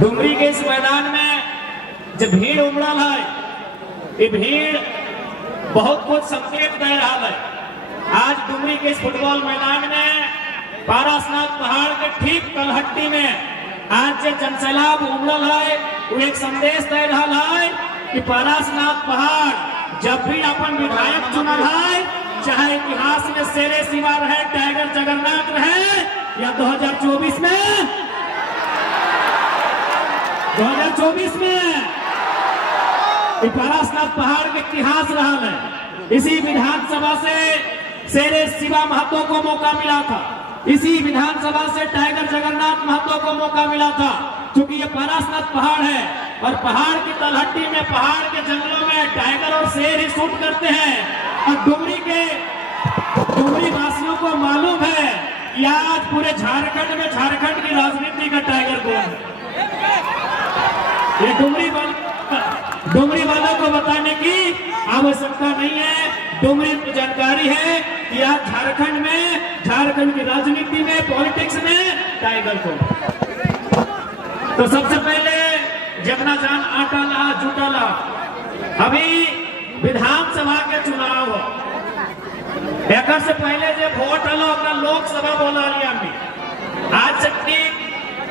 डुमरी के इस मैदान में जब भीड़ उमड़ल है, ये भीड़ बहुत कुछ संकेत दे रहा है। आज डुमरी के इस फुटबॉल मैदान में पारसनाथ पहाड़ के ठीक तलहट्टी में आज जो जनसैलाब उमड़ल है, वो एक संदेश दे रहा है कि पारसनाथ पहाड़ जब भी अपन विधायक चुनल है, चाहे इतिहास में शेरे शिवा रहे, टाइगर जगन्नाथ रहे, या 2024 में पारसनाथ पहाड़ के इतिहास रहा है। इसी विधानसभा से शेरे शिवा महतो को मौका मिला था, इसी विधानसभा से टाइगर जगन्नाथ महतो को मौका मिला था। क्योंकि ये पारसनाथ पहाड़ है और पहाड़ की तलहट्टी में, पहाड़ के जंगलों में टाइगर और शेर ही शूट करते हैं। और डुमरी वासियों को मालूम है कि आज पूरे झारखंड में, झारखंड की राजनीति का टाइगर कौन है। ये डुमरी वालों को बताने की आवश्यकता नहीं है। डुमरी की जानकारी है कि आज झारखंड में, झारखंड की राजनीति में, पॉलिटिक्स में टाइगर को। तो सबसे पहले जितना जान आटा ला जूटा ला, अभी विधानसभा के चुनाव हो, एक से पहले जो वोट हलो लोकसभा बोला लिया में। आज से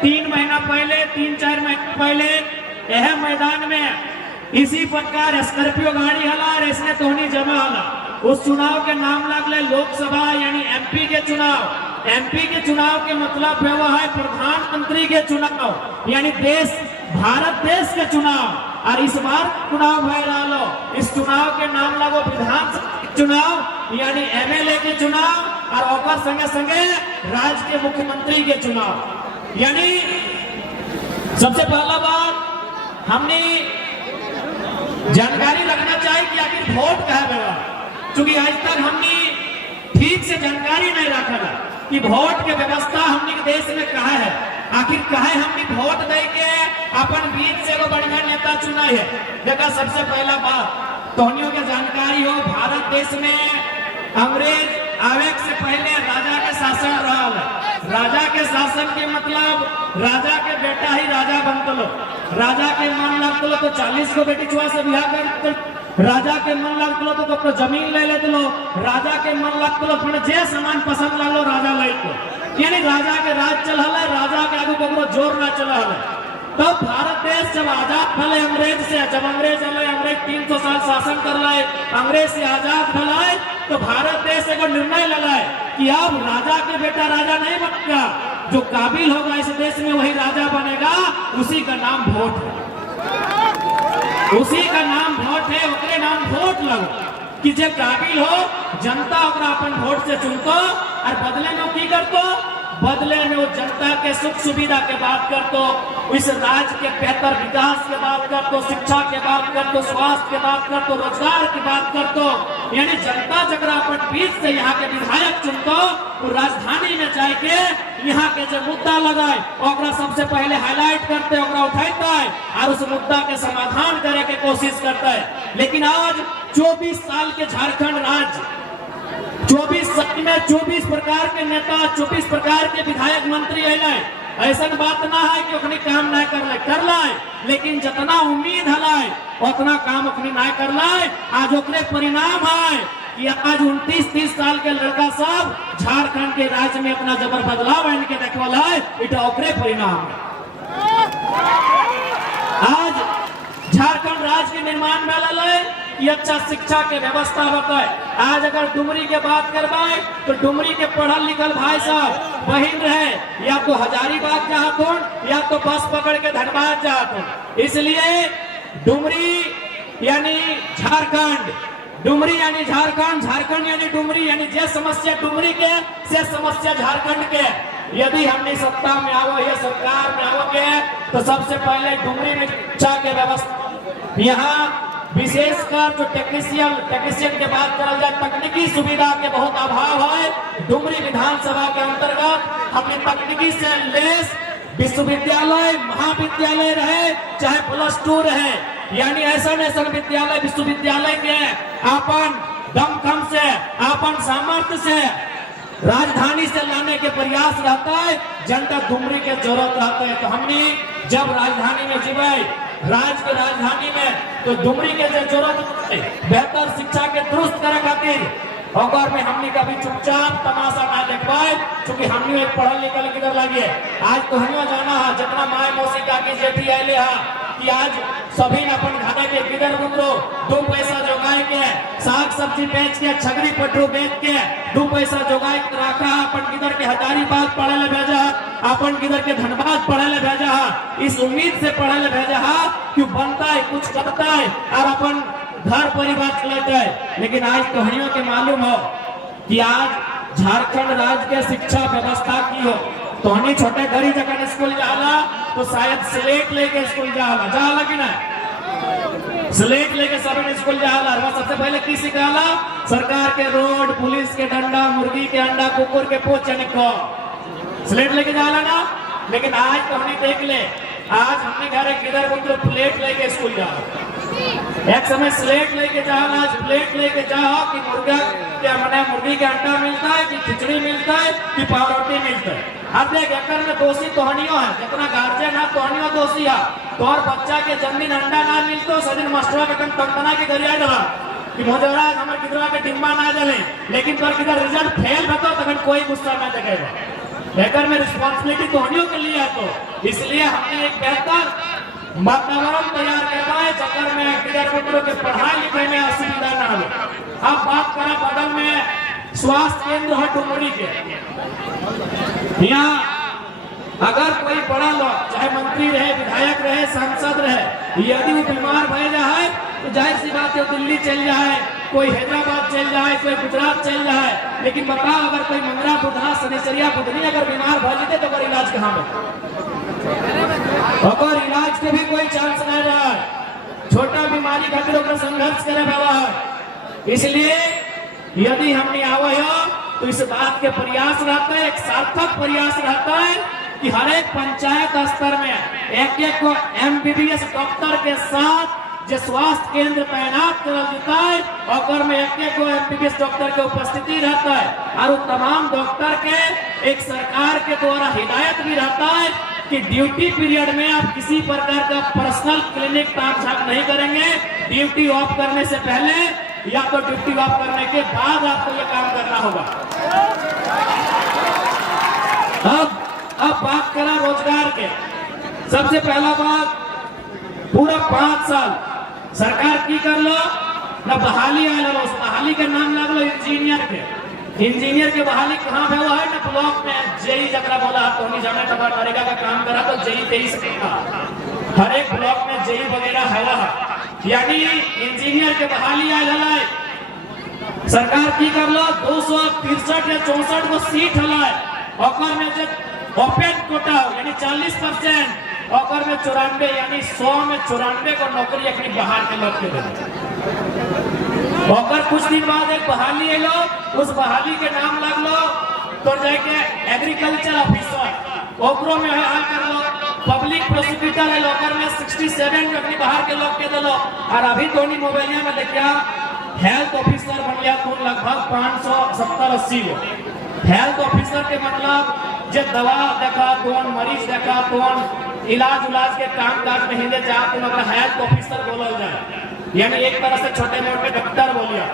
3 महीना पहले, 3-4 महीना पहले यह मैदान में इसी प्रकार स्कॉर्पियो गाड़ी हला, इसने तोहनी जमा हला। उस चुनाव के नाम लगले लोकसभा यानी एमपी के चुनाव। एमपी के चुनाव के मतलब है वह है प्रधानमंत्री के चुनाव, यानी देश, भारत देश के चुनाव। और इस बार चुनाव भय रहा, इस चुनाव के नाम लगो विधानसभा चुनाव यानी एमएलए के चुनाव, और संगे संगे राज्य के मुख्यमंत्री के चुनाव। यानी सबसे पहला बात हमने जानकारी रखना चाहिए कि आखिर वोट कहा गया, क्योंकि आज तक हमने ठीक से जानकारी नहीं रखा कि वोट के व्यवस्था हमने देश में कहा है। आखिर कहा हमने वोट दे के अपन बीच से वो बढ़िया नेता चुना है। देखा, सबसे पहला बात तोहनियों की जानकारी हो, भारत देश में अंग्रेज आवे से पहले राजा के शासन रहा है। राजा के शासन के मतलब राजा के बेटा ही राजा बनतलो, राजा के मन लगतलो तो 40 को बेटी छुआ से बिहार कर, राजा के मन लगतलो तो जमीन ले लेतलो, राजा के मन लगतलो फिर जे सामान पसंद लागलो राजा ले को, यानी राजा के राज चल है, राजा के आगू ककरो जोर ना चल है। तब भारत देश जब आजाद भले अंग्रेज से, जब अंग्रेज आए, अंग्रेज 300 साल शासन कर लाए, अंग्रेज से आजाद भलाए, तो भारत देश एक निर्णय लगाए कि अब राजा के बेटा राजा नहीं बनेगा, जो काबिल होगा इस देश में वही राजा बनेगा। उसी का नाम वोट है, उसी का नाम वोट है, उनके नाम वोट लगो कि जो काबिल हो जनता ओकरा अपन वोट से चुनतो, और बदले में की करतो, बदले में वो जनता के सुख सुविधा के बात करतो, इस राज्य के बेहतर विकास के बात करतो, शिक्षा के बात करतो, स्वास्थ्य के बात करतो, रोजगार की बात करतो। यानी जनता जगरा अपन बीच से यहाँ के विधायक चुनतो, तो राजधानी में जाके यहाँ के जो मुद्दा लगाए ओकरा सबसे पहले हाईलाइट करते, ओकरा उठाता है और उस मुद्दा के समाधान करे के कोशिश करता है। लेकिन आज 24 साल के झारखंड राज्य, 24 साल में 24 प्रकार के नेता, 24 प्रकार के विधायक मंत्री है। ऐसा बात ना है कि अपनी काम नहीं कर लाए, लेकिन जितना उम्मीद है उतना काम अपनी नहीं कर लाए। आज ओकरे परिणाम है कि आज 29-30 साल के लड़का सब झारखंड के राज्य में अपना जबर बदलाव इनके देखवाल है, इटा ओकरे परिणाम है। आज झारखंड राज्य के निर्माण में लले ये अच्छा शिक्षा के व्यवस्था बताए। आज अगर डुमरी के बात करवाए तो डुमरी के पढ़ल लिखल भाई साहब बहिन रहे, या तो हजारीबाग जात हो, या तो बस पकड़ के धनबाद जात हो। इसलिए डुमरी यानी झारखंड, डुमरी यानी झारखंड, झारखंड यानी डुमरी, यानी जे समस्या डुमरी के से समस्या झारखंड के। यदि हमने सत्ता में आओ या सरकार में आओगे तो सबसे पहले डुमरी में शिक्षा के व्यवस्था, यहाँ विशेषकर जो टेक्नीशियन के बात करा जाए, तकनीकी सुविधा के बहुत अभाव है। डुमरी विधानसभा के अंतर्गत हमने तकनीकी से लेस विश्वविद्यालय, महाविद्यालय रहे, चाहे +2 रहे, यानी ऐसा विद्यालय, विश्वविद्यालय के अपन दमखम से, अपन सामर्थ्य से राजधानी से लाने के प्रयास रहता है, जनता डुमरी के जरूरत रहता है। तो हमने जब राजधानी में जीवे राज्य के राजधानी में तो डुमरी के जरूरत बेहतर शिक्षा के दुरुस्त करे खातिर और में हमने कभी चुपचाप तमाशा ना देख पाए, क्योंकि हमने एक पढ़ल लिखल किधर लगी है। आज तो हमें जाना है जितना माए मौसी काकी जेठी आए कि आज सभी ने अपन घाटे के किधर गुजरो 2 पैसा जोगाए के साग सब्जी बेच के छगरी पटरू बेच के 2 पैसा जोगाए के रखा। अपन किधर के हजारीबाग पढ़े ले भेजा, अपन किधर के धनबाद पढ़े ले भेजा, इस उम्मीद से पढ़े ले भेजा कि बनता है कुछ करता है और अपन घर परिवार चलाता है। लेकिन आज तो हनियों के मालूम हो कि आज झारखंड राज्य के शिक्षा व्यवस्था की हो तो हनी छोटे घरी जगह स्कूल जाला तो शायद स्लेट लेके स्कूल जाला कि ना, स्लेट लेके सभी स्कूल जाला। सबसे पहले की सिखाला सरकार के रोड, पुलिस के डंडा, मुर्गी के अंडा, कुकुर के पोच को स्लेट लेके जाला ना। लेकिन आज तो हमने देख ले, आज हमने घर किधर उधर प्लेट लेके स्कूल जाओ। एक समय स्लेट लेके जाओ, आज प्लेट लेके जाओ कि मुर्गा क्या मने मुर्गी का अंडा मिलता है कि खिचड़ी मिलता है कि पावरोटी मिलता है। अब देख एकर में दोषी तोहनियों है, जितना गार्जियन है तोहनियों दोषी है। तो और बच्चा के जमीन अंडा ना मिलतो सदिन मास्टर के टंटना के गरिया दवा कि मोजरा हमर किधर के डिम्बा ना जले, लेकिन तोर किधर रिजल्ट फेल भतो तखन कोई गुस्सा ना देखेगा। लेकर में रिस्पांसिबिलिटी तोहनियों के लिए है। तो इसलिए हमने एक बेहतर वातावरण तैयार करना है जगह में किधर बच्चों के पढ़ाई लिखाई में असुविधा ना हो। अब बात करें बगल में स्वास्थ्य केंद्र है डुमरी के, यहाँ अगर कोई बड़ा लोग चाहे मंत्री रहे, विधायक रहे, सांसद रहे, यदि वो बीमार भय जाए तो जाहिर सी बात है दिल्ली चल जाए, कोई हैदराबाद चल जाए, कोई गुजरात चल जाए। लेकिन बताओ अगर कोई मंगरा बुधना शनिचरिया बुधनी अगर बीमार भर जाते तो इलाज कहाँ में, अगर इलाज के भी कोई चांस न जाए, छोटा बीमारी खातिर संघर्ष करे बाबा। इसलिए यदि हमने आवे हो तो इस बात के प्रयास रहता है, एक सार्थक प्रयास रहता है कि हर एक पंचायत स्तर में एक को MBBS डॉक्टर के साथ जो स्वास्थ्य केंद्र तैनात कर देता है और में एक को MBBS डॉक्टर के उपस्थिति रहता है और तमाम डॉक्टर के एक सरकार के द्वारा हिदायत भी रहता है कि ड्यूटी पीरियड में आप किसी प्रकार का पर्सनल क्लिनिक ताक झाक नहीं करेंगे। ड्यूटी ऑफ करने से पहले या तो ड्यूटी ऑफ करने के बाद आपको ये काम करना होगा। अब बात करा रोजगार के, सबसे पहला बात पूरा 5 साल सरकार की कर लो ना बहाली आया लो, उस बहाली का नाम लग लो इंजीनियर के बहाली कहाँ पे हुआ है ना ब्लॉक में जेई जगह बोला तो नहीं जाना टबा तरीका का काम करा तो जेई 23 का हर एक ब्लॉक में जेई वगैरह हवा है, यानी इंजीनियर के बहाली आया है। सरकार की कर लो 263 या 64 को सीट हला और में जब ओपन कोटा यानी 40% और में 94 यानी 100 में 94 को नौकरी अपनी बाहर के लोग के दे। और कुछ दिन बाद एक बहाली है लो, उस बहाली के नाम लग लो तो जाके एग्रीकल्चर ऑफिसर ओकरो में है हाल कर लो, पब्लिक प्रोसिक्यूटर है लोकर में 67 अपनी बाहर के लोग के दे लो। और अभी तो नहीं मोबाइलिया में देखिया हेल्थ ऑफिसर बन गया तो लगभग 570-80 हेल्थ ऑफिसर के मतलब जो दवा देखा तो मरीज देखा तो इलाज के काम काज में हिंदे जा तो हेल्थ ऑफिसर बोला जाए, यानी एक तरह से छोटे मोटे डॉक्टर बोलिया।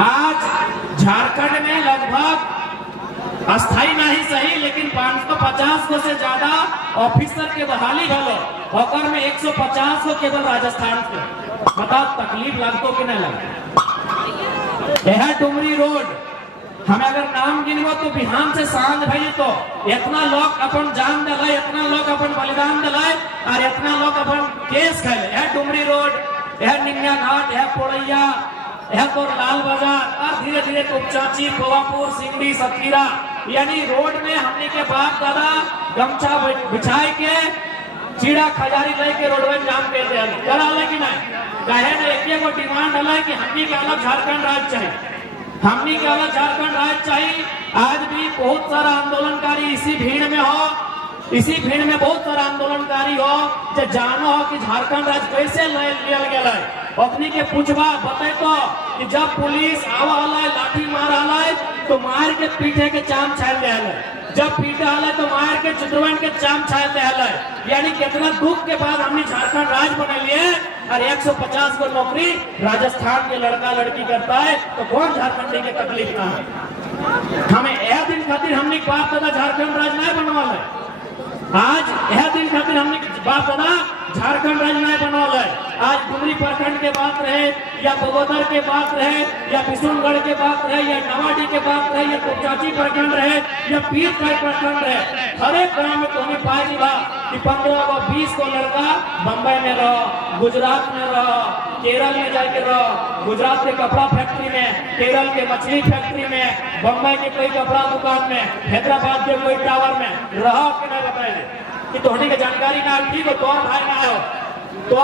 आज झारखंड में लगभग अस्थाई नहीं सही लेकिन 550 को से ज्यादा ऑफिसर के बहाली भलो और में 150 को केवल राजस्थान के। बताओ तकलीफ लगतो कि नहीं लगता। यह डुमरी रोड हमें अगर नाम गिनवो तो बिहान से सांझ भई तो इतना लोग अपन जान दिलाए, इतना लोग अपन बलिदान दिलाए और इतना लोग अपन केस खाए। यह डुमरी रोड, यह निंगा घाट, यह पोड़ैया, यह तो लाल बाजार और धीरे धीरे तो चाची, पोवापुर, सिंगड़ी, सतकीरा, यानी रोड में हमने के बाप दादा गमछा बिछाए के चीड़ा खजारी लेके रोडवे जाम कर दे करा लेकिन कहे ना एक को डिमांड है कि हमने के अलग झारखंड राज्य चाहिए, हमने के अलग झारखंड राज्य चाहिए। आज भी बहुत सारा आंदोलनकारी इसी भीड़ में हो, इसी भीड़ में बहुत सारा आंदोलनकारी हो जो जानो हो कि झारखंड राज्य कैसे लिया गया। अपनी के पूछवा बते तो कि जब पुलिस आवा लाठी मार तो मार के पीठे के चाम छाल दे हल, जब पीटा हल तो मार के चित्रवन के चाम छाल दे हल। यानी कितना दुख के बाद हमने झारखंड राज्य बना लिए और 150 को नौकरी राजस्थान के लड़का लड़की करता है, तो कौन झारखंडी के तकलीफ ना है। हमें यह दिन खातिर हमने बाप दादा झारखंड राज्य नहीं बनवाल है, आज यह दिन खातिर हमने बाप दादा झारखंड राज्य नहीं बनवाल है। आज डुमरी प्रखंड के बात रहे या बगोदर के बात रहे या बिशुनगढ़ के बात रहे या नवाडी के बात रहे या तोपचाची प्रखंड रहे या पीरथल प्रखंड रहे, हर एक गाँव में तुम्हें पाई बा कि 15 व 20 को लड़का बम्बई में रहो, गुजरात में रहो, केरल में जाके रहो, गुजरात के कपड़ा फैक्ट्री में, केरल के मछली फैक्ट्री में, बम्बई के कोई कपड़ा दुकान में, हैदराबाद के कोई टावर में रहो कि नहीं बताइए कि तोहनी के जानकारी ना ठीक हो, तोर भाई ना हो, तो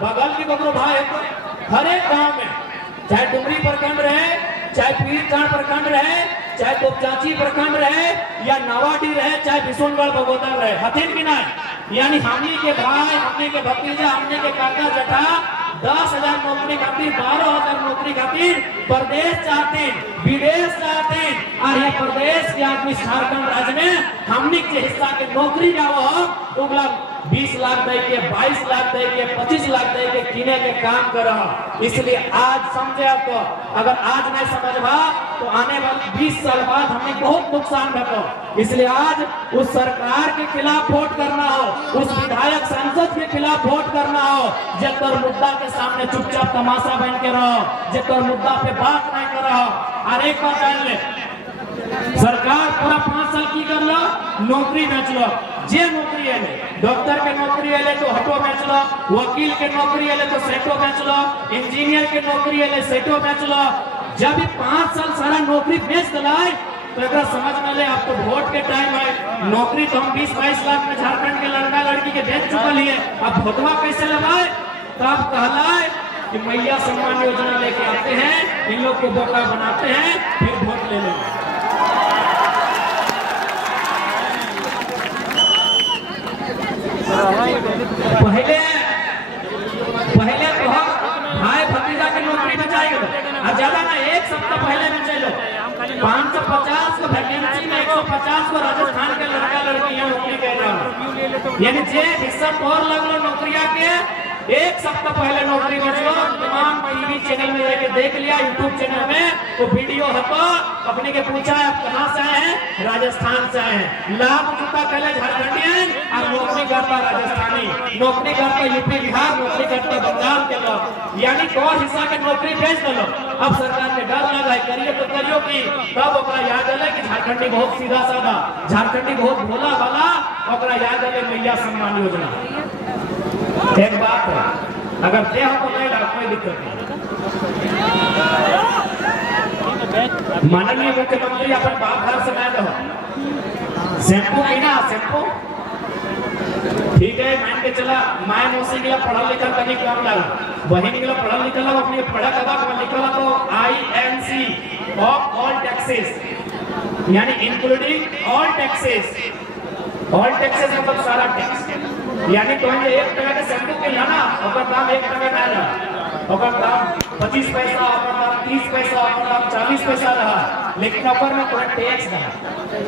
बगल के कपड़ो भाई है, हर एक गांव में चाहे डुमरी प्रखंड रहे, चाहे पीरथल प्रखंड रहे, चाहे तोपचाची प्रखंड रहे या नवाडी रहे, चाहे बिशुनगढ़ बगोदर रहे, हथिन की नहीं। यानी हमनी के भाई, हमनी के भतीजा, हमनी के काका जटा 10,000 नौकरी खातिर, 12,000 नौकरी खातिर प्रदेश चाहते, विदेश चाहते, और यह प्रदेश के आदमी झारखंड राज्य में हमनी के हिस्सा के नौकरी जाओ तो 20 लाख दे के, 22 लाख दे के, 25 लाख दे के किने के काम कर रहा। इसलिए आज समझे आपको, अगर आज नहीं समझ तो आने वाले 20 साल बाद हमें बहुत नुकसान घटो। इसलिए आज उस सरकार के खिलाफ वोट करना हो, उस विधायक सांसद के खिलाफ वोट करना हो, जब तक मुद्दा के सामने चुपचाप तमाशा बन के रहो, जब तक मुद्दा पे बात नहीं कर रहा। और एक बात जान ले, सरकार पूरा 5 साल की कर लो, नौकरी बेच लो, जे नौकरी है डॉक्टर के नौकरी है तो हटो बेच लो, वकील के नौकरी है तो सेटो बेच लो, इंजीनियर के नौकरी है सेटो बेच लो। जब 5 साल सारा नौकरी बेच दिलाए तो एक समझ में ले, अब तो वोट के टाइम है, नौकरी तो हम 20-22 लाख में झारखंड के लड़का लड़की के बेच चुकल है, अब वोटवा कैसे लगाए? तब कहलाए कि मैया सम्मान योजना लेके आते हैं, इन लोग को वोटा बनाते हैं, फिर वोट ले लेंगे। पहले तो भाई भतीजा की नौकरी बचाएगा, और ज्यादा ना 1 सप्ताह पहले में चलो 550 को वैकेंसी में 150 को राजस्थान के लड़का लड़कियां नौकरी कर रहा है। यानी जे हिस्सा तोर लगलो नौकरिया के 1 सप्ताह पहले नौकरी बचलो, तमाम टीवी चैनल में जाके देख लिया, यूट्यूब चैनल में वो वीडियो है, तो अपने के पूछा है आप कहाँ से आए हैं? राजस्थान से आए हैं। लाभ जूता पहले झारखंडी है और नौकरी करता राजस्थानी, नौकरी करता यूपी बिहार, नौकरी करता बंगाल के लोग। यानी कौन हिस्सा के नौकरी भेज दो। अब सरकार के डर लगा है, करिए तो करियो की, तब ओकरा याद आले कि झारखंडी बहुत सीधा साधा, झारखंडी बहुत भोला भाला, ओकरा याद आले मैया सम्मान योजना। एक बात है, अगर दे हो तो नहीं ला, कोई दिक्कत नहीं। माननीय मुख्यमंत्री अपन बाप घर से मैं दो शैम्पू पीना, शैम्पू ठीक है, मान के चला माय मौसी के पढ़ा लिखा कहीं कम लगा, वही निकला पढ़ा लिखा लगा, अपनी पढ़ा कदा लिखा तो INC ऑफ ऑल टैक्सेस, यानी including all taxes. All taxes मतलब सारा टैक्स, यानी तो 1 टका के शैम्पू के लाना, ओकर दाम 1 टका ना रहा, ओकर दाम 25 पैसा, ओकर दाम 30 पैसा, ओकर दाम 40 पैसा रहा, लेकिन ओकर में कोई टैक्स रहा।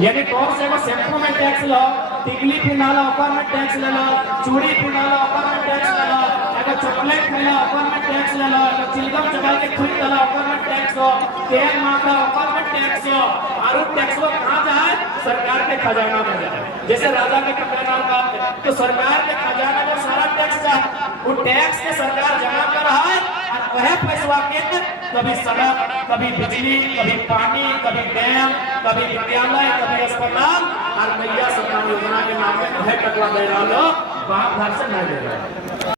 यानी तौर से वो शैम्पू में टैक्स लो, टिकली पिनाला ओकर में टैक्स ले लो, चूड़ी पिनाला ओकर में टैक्स ले लो, अगर चॉकलेट मिला ओकर में टैक्स ले लो, अगर चिलगम चबाल के खुद डाला ओकर में टैक्स हो, तेल मांगा ओकर में टैक्स हो, और टैक्स वो कहाँ जाए? सरकार के खजाना में जाए। जैसे राजा के कपड़ा का तो सरकार के खजाना में सारा टैक्स जाए, वो टैक्स के सरकार जमा कर रहा है, और वह पैसा के कभी सड़क, कभी बिजली, कभी पानी, कभी डैम, कभी विद्यालय, कभी अस्पताल, और मैया सम्मान योजना के नाम में वह टकवा दे रहा लो, बाप घर से नहीं दे रहा।